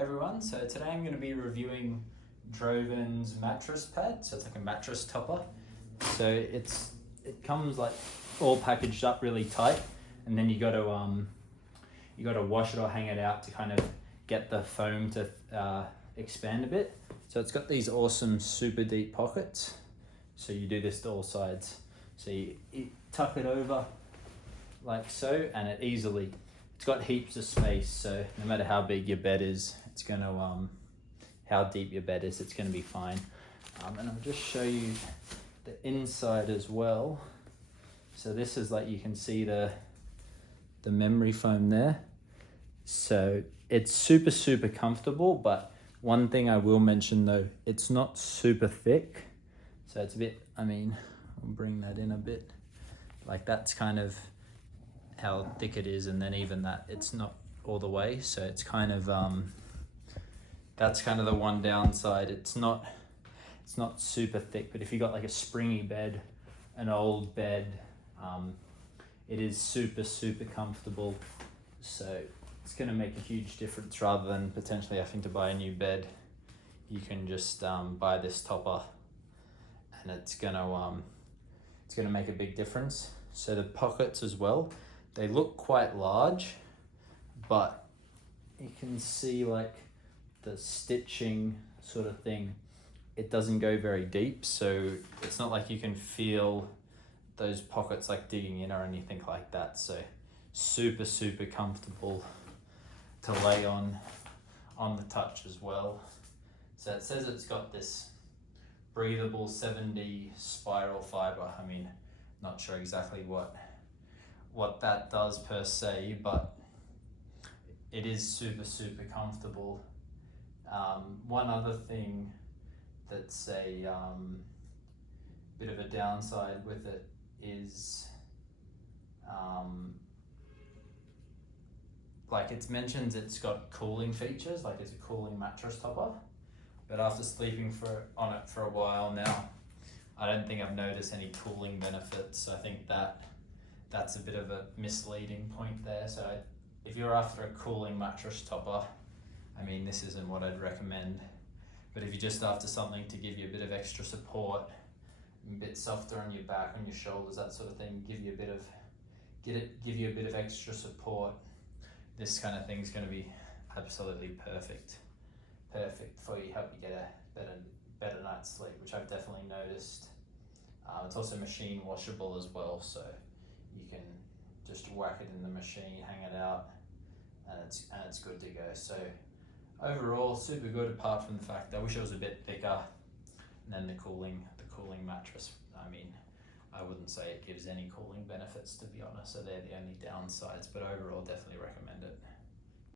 everyone, so today I'm going to be reviewing DROVAN's mattress pad. So it's like a mattress topper. So it comes like all packaged up really tight, and then you got to wash it or hang it out to kind of get the foam to expand a bit. So it's got these awesome super deep pockets. So you do this to all sides. So you tuck it over like so, and it's got heaps of space. So no matter how big your bed is, it's gonna how deep your bed is, it's gonna be fine. And I'll just show you the inside as well. So this is like, you can see the memory foam there. So it's super comfortable, but one thing I will mention though, it's not super thick. So it's a bit, I'll bring that in a bit. Like that's kind of how thick it is, and then even that, it's not all the way. So it's kind of, that's kind of the one downside. It's not super thick, but if you got like a springy bed, an old bed, it is super comfortable. So it's gonna make a huge difference rather than potentially having to buy a new bed. You can just buy this topper, and it's gonna make a big difference. So the pockets as well, they look quite large, but you can see like the stitching sort of thing, it doesn't go very deep. So it's not like you can feel those pockets like digging in or anything like that. So super comfortable to lay on the touch as well. So it says it's got this breathable 7D spiral fiber. Not sure exactly what that does per se, but it is super comfortable. One other thing that's a bit of a downside with it is like it mentions it's got cooling features, like it's a cooling mattress topper, but after sleeping on it for a while now, I don't think I've noticed any cooling benefits. I think that's a bit of a misleading point there. So if you're after a cooling mattress topper, this isn't what I'd recommend. But if you're just after something to give you a bit of extra support, a bit softer on your back, on your shoulders, that sort of thing, give you a bit of extra support, this kind of thing's going to be absolutely perfect for you, help you get a better night's sleep, which I've definitely noticed. It's also machine washable as well, so you can just whack it in the machine, hang it out, and it's good to go. So overall, super good, apart from the fact that I wish it was a bit thicker. And then the cooling mattress, I wouldn't say it gives any cooling benefits, to be honest, so they're the only downsides, but overall definitely recommend it.